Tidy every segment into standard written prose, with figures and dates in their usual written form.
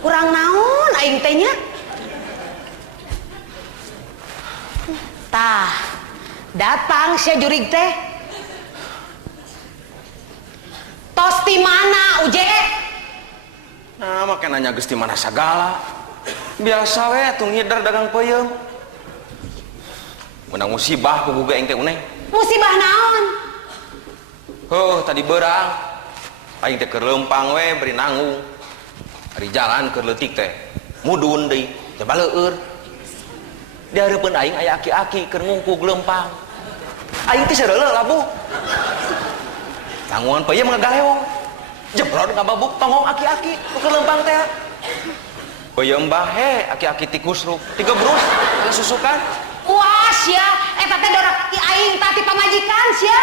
Kurang naon aing teh nya? Tah, datang sia jurig teh. Tos di mana uje? Nah, makanya nanya geus di mana sagala. Biasa we tung hidar dagang peuyeum. Menang musibah ku boga aing teh uneng. Musibah naon? Heuh, tadi beurang. Aing teh keur leumpang we beri nanggung. Ari jalan keur leutik teh. Mudun deui, teh baleueur. Di hareupeun aing aya aki-aki keur ngungkug leumpang. Aing teh sareuleuh labuh. Tanggungan peuyeum ngagaleong. Jebrod ngababuk tongong aki-aki keur leumpang teh. Peuyeum bahe aki-aki tikusruk, tigebrus, susukan. Wah sia, eta teh dorak ti aing tati pamajikan sia.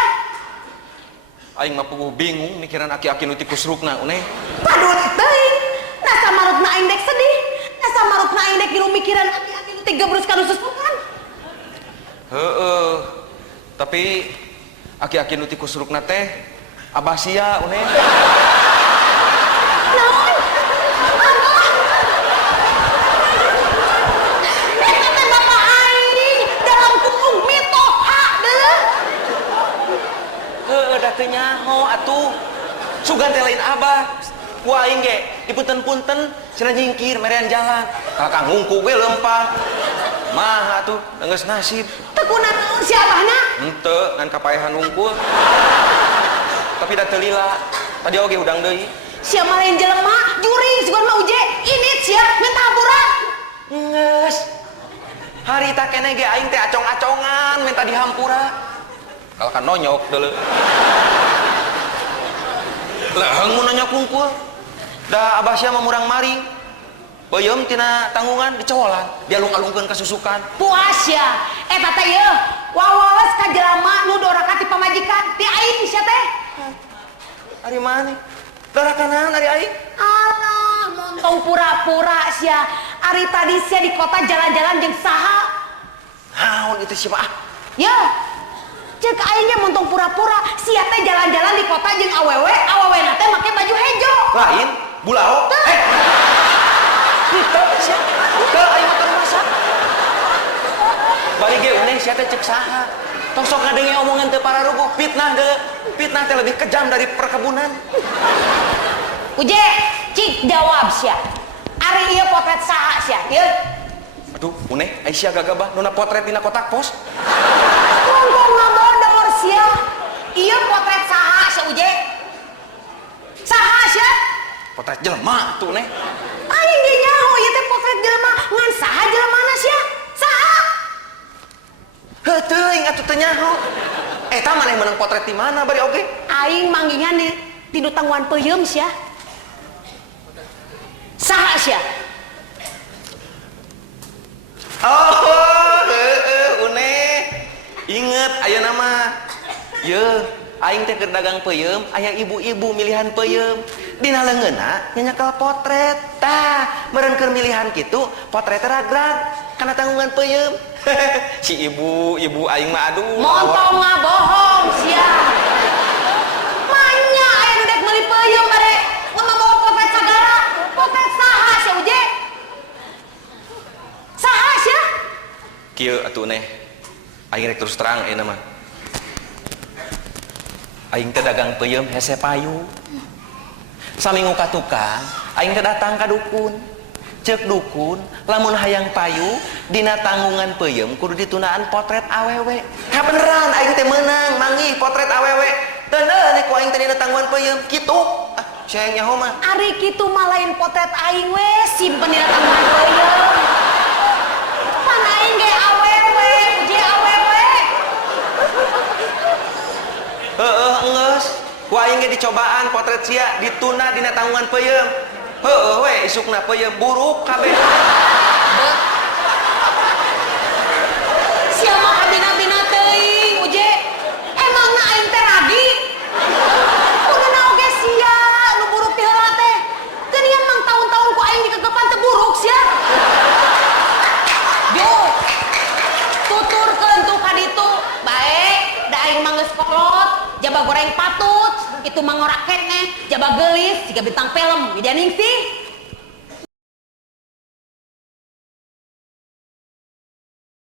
Aing mah puguh bingung mikiran aki-aki nu tikusrukna uneng. Padut teuing. Nasa marutna aing dek sedih. Nasa marutna aing dek ngilu mikiran aki-aki nu tigebrus kana susukan. Heeh. Tapi aki-aki nu tikusrukna teh abah sia uneng. Naon? Abah. Eta teh bapak aing dalam kungkung mitoha deuleuh. Heeh, da teu nyaho atuh. Sugan teh lain abah. Ku aing ge dipunten-punten cenah nyingkir merean jalan. Kakang ngungkug we leumpang. Mah atuh geus nasib. Teu kunaon si abahna? Henteu ngan kapaehan ngungkul. Tapi da teu lila. Tadi oge udang deui. Sia mah lain jelema, juring siguan mah uje, init sia minta hampura. Nges. Harita kene ge aing teh acong-acongan minta dihampura. Kalau kan nonyok deuleu. Leheng mun nonyok kungkul. Da abah sia mah murang maring. Peuyeum tina tanggungan dicowolan, dialung-alungkeun ka susukan. Puas ya. Eta teh yeuh, wawales ka jelema nu doraka ti pamajikan, ti aing sia teh. Ari mana? Dorakanan ari aing? Alah, montong pura-pura sia. Ari tadi sia di kota jalan-jalan jeung saha? Naon itu sia mah? Yeuh. Ceuk aing ge montong pura-pura, sia teh jalan-jalan di kota jeung awewe, awewena teh make baju hejo. Lain, bulao. Kita sia. Teu aing mah masak. Bari ge uneng sia teh ceuk saha? Tong sok ngadenge omongan teu pararuguh, fitnah deuleu. Fitnah teh lebih kejam dari perkebunan. Uje, cik jawab sia. Ari ieu potret saha sia? Yeuh. Aduh, uneh Aisyah gagabah nuna potret dina kotak pos. Ngomong ngabodor sia. Ieu potret saha sia Uje? Saha sia? Potret jelema tuh neh. Aing ge nyaho ieu teh potret jelema, ngan saha jelemana sia? Saha? Heuh teuing atuh teu nyaho. Eta maneh meunang potret di mana bari oge? Aing manggihan di tilu tangguhan peuyeum sia. Saha sia? Oh, uneh. Inget ayeuna mah. Yeuh, aing teh keur dagang peuyeum, aya ibu-ibu milihan peuyeum. Dina leungeunna nyanyakel potret. Tah, meureun keur milihan kitu, potret teh ragrag kana tanggungan peuyeum. Si ibu aing mah aduh. Montong ngabohong sia. Manya aya nu dek meuli peuyeum bare ngomong potret sagala. Potret saha sia Uje? Saha sia? Kieu atuh neh. Aing rek terus terang ayeuna mah. Aing teh dagang peuyeum hese payu. Saminggu ka tukang, aing teh datang ka dukun. Ceuk dukun, lamun hayang payu dina tanggungan peuyeum kudu ditunaan potret awewe. Ha beneran aing teh meunang manggih potret awewe. Teu neueuh ku aing teh dina tanggungan peuyeum kitu. Ah, sayang nyaho mah. Ari kitu mah lain potret aing we simpen dina tanggungan peuyeum. Pan aing ge awewe, Uje awewe. Heueuh enggeus. Ku aing ge dicobaan potret sia dituna dina tanggungan peuyeum. Heueuh we isukna peuyeum buruk kabeh. Sia mah abina-bina teuing Uje. Emangna aing teh ragi? Kudu oge sia nu buruk ti heula teh. Geuningan mang tahun-tahun ku aing dikegepan teh buruk sia. Yo. Tuturkeun tuh ka ditu. Bae, da aing mah geus kolot, jaba goreng patut, itu mah ngora keneh, jaba geulis, siga bintang film, Widya Ningsih.